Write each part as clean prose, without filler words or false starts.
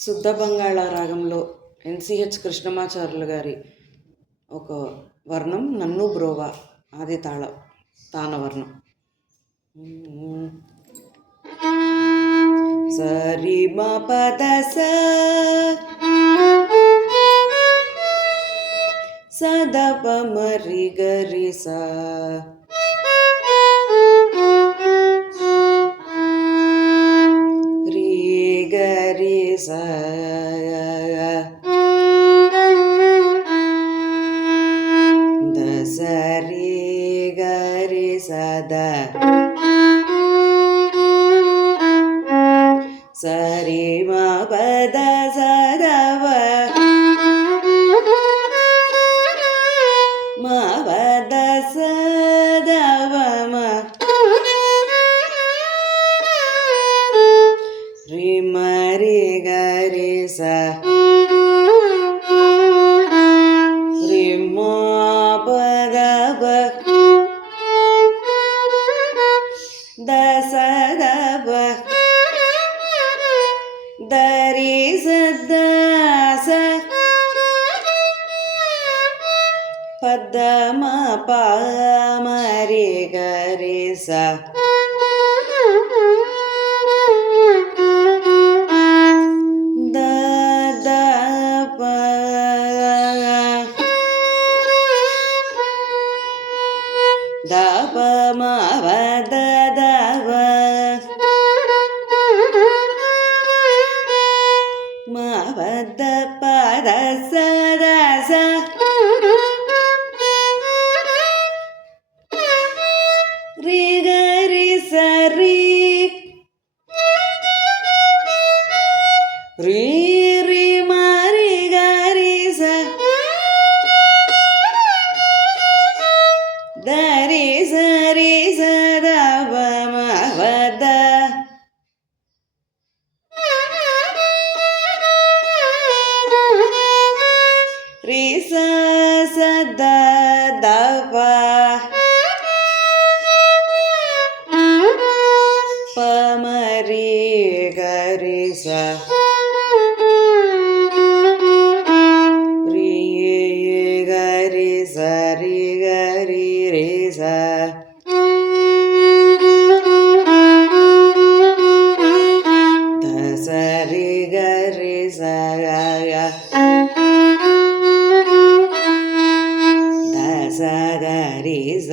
శుద్ధ బంగాళ రాగంలో ఎన్సిహెచ్ కృష్ణమాచార్యులు గారి ఒక వర్ణం నన్ను బ్రోవా ఆది తానవర్ణం. సరి మ పద సదప మరి గరి స రి గరి స సరి గరి సద సరి మ పద సదవ మ పద సదవ మ రి మరి గరి స రి మ పద ప ద సద ప దరి సద స పద మ ప మరి గరి స ద ద ప ద ప మ వ ద ద వ ಮ ವ ದ ಪ ದ ಸ ದ ಸ ರಿ ಗ ರಿ ಸ ರಿ ರಿ ರಿ ಮ ರಿ ಗ ರಿ ಸ ದ ರಿ ಸ ರಿ ಸ ದ ಪ ಮ ವ ದ ರಿ ಸ ಸ ದ ದ ಪ ಪ ಮ ರಿ ಗ ರಿ ಸ ರಿ ಗ ರಿ ಸ ರಿ ಗ ರಿ ರಿ ಸ ದ ಸ ರಿ ಗ ರಿ ಸ ದ ಸ ದ ರಿ ಸ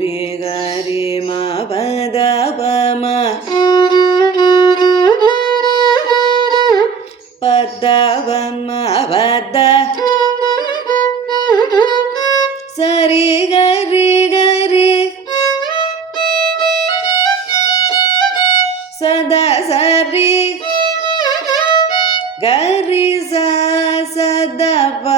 ರಿ ಗ ರಿ ಮ ಪ ದ ಪ ಮ ಪ ದ ಪ ಮ ಪ ದ ಸ ರಿ ಗ ರಿ ಗ ರಿ ಸ ದ ಸ ರಿ ಗ ರಿ ಸ ಸ ದ ಪ